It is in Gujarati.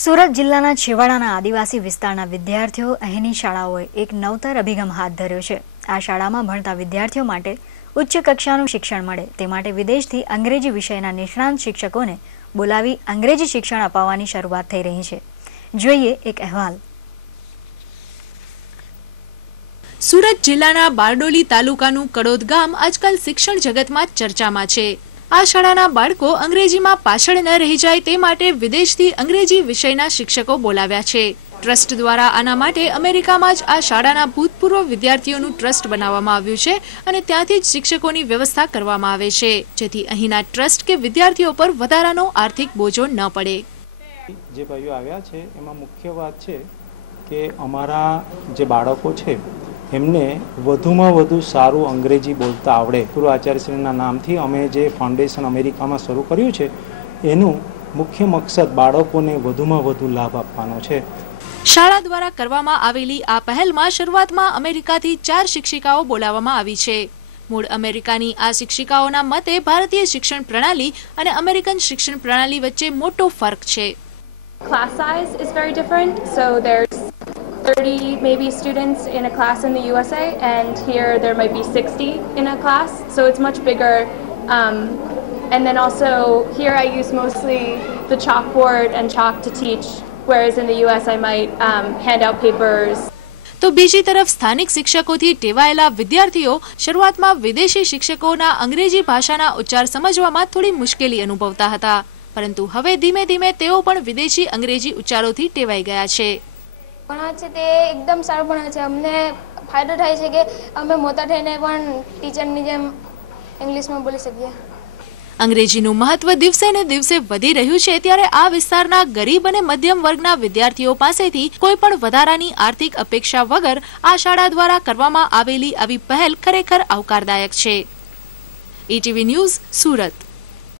સુરત જિલ્લાના છેવાડાના આદિવાસી વિસ્તારના વિદ્યાર્થીઓ અહીંની શાળાઓએ એક નવતર અભિગમ હાથ ધર્યો છે। આ શાળામાં ભણતા વિદ્યાર્થીઓ માટે ઉચ્ચ કક્ષાનું શિક્ષણ મળે તે માટે વિદેશથી અંગ્રેજી વિષયના નિષ્ણાંત શિક્ષકોને બોલાવી અંગ્રેજી શિક્ષણ અપાવવાની શરૂઆત થઈ રહી છે। જોઈએ એક અહેવાલ। સુરત જિલ્લાના બારડોલી તાલુકાનું કડોદ ગામ આજકાલ શિક્ષણ જગતમાં ચર્ચામાં છે। આ શાળાના બાળકો અંગ્રેજીમાં પાછળ ન રહી જાય તે માટે વિદેશથી અંગ્રેજી વિષયના શિક્ષકો બોલાવ્યા છે। ટ્રસ્ટ દ્વારા આના માટે અમેરિકામાં જ આ શાળાના ભૂતપૂર્વ વિદ્યાર્થીઓનું ટ્રસ્ટ બનાવવામાં આવ્યું છે અને ત્યાંથી જ શિક્ષકોની વ્યવસ્થા કરવામાં આવે છે, જેથી અહીંના ટ્રસ્ટ કે વિદ્યાર્થીઓ પર વધારાનો આર્થિક બોજો ન પડે। જે ભાઈઓ આવ્યા છે એમાં મુખ્ય વાત છે કે અમારા જે બાળકો છે એમને વધુમાં વધુ સારું અંગ્રેજી બોલતા આવડે। પૂર્વ આચાર્યશ્રીના નામથી અમે જે ફાઉન્ડેશન અમેરિકામાં શરૂ કર્યું છે એનું મુખ્ય મકસદ બાળકોને વધુમાં વધુ લાભ આપવાનો છે। શાળા દ્વારા કરવામાં આવેલી આ પહેલમાં શરૂઆતમાં અમેરિકાથી 4 શિક્ષિકાઓ બોલાવવામાં આવી છે। મૂળ અમેરિકાની આ શિક્ષિકાઓના મતે ભારતીય શિક્ષણ પ્રણાલી અને અમેરિકન શિક્ષણ પ્રણાલી વચ્ચે મોટો ફરક છે। Class size is very different, so there's 30 maybe students in a class in the USA, and here there might be 60 in a class, so it's much bigger. And then also here I use mostly the chalkboard and chalk to teach, whereas in the US I might hand out papers. તો બીજી તરફ સ્થાનિક શિક્ષકોથી ટેવાયેલા વિદ્યાર્થીઓ શરૂઆતમાં વિદેશી શિક્ષકોના અંગ્રેજી ભાષાના ઉચ્ચાર સમજવામાં થોડી મુશ્કેલી અનુભવતા હતા, પરંતુ હવે ધીમે ધીમે તેઓ પણ વિદેશી અંગ્રેજી ઉચ્ચારોથી ટેવાઈ ગયા છે। ભણાવે છે તે એકદમ સારું ભણાવે છે। અમને ફાયદો થાય છે કે અમે મોટા થઈને પણ ટીચરની જેમ ઇંગ્લિશમાં બોલી શકીએ। અંગ્રેજીનું મહત્વ દિવસે ને દિવસે વધી રહ્યું છે, ત્યારે આ વિસ્તારના ગરીબ અને મધ્યમ વર્ગના વિદ્યાર્થીઓ પાસેથી કોઈ પણ વધારાની આર્થિક અપેક્ષા વગર આ શાળા દ્વારા કરવામાં આવેલી આવી પહેલ ખરેખર આવકારદાયક છે। ETV news, Surat.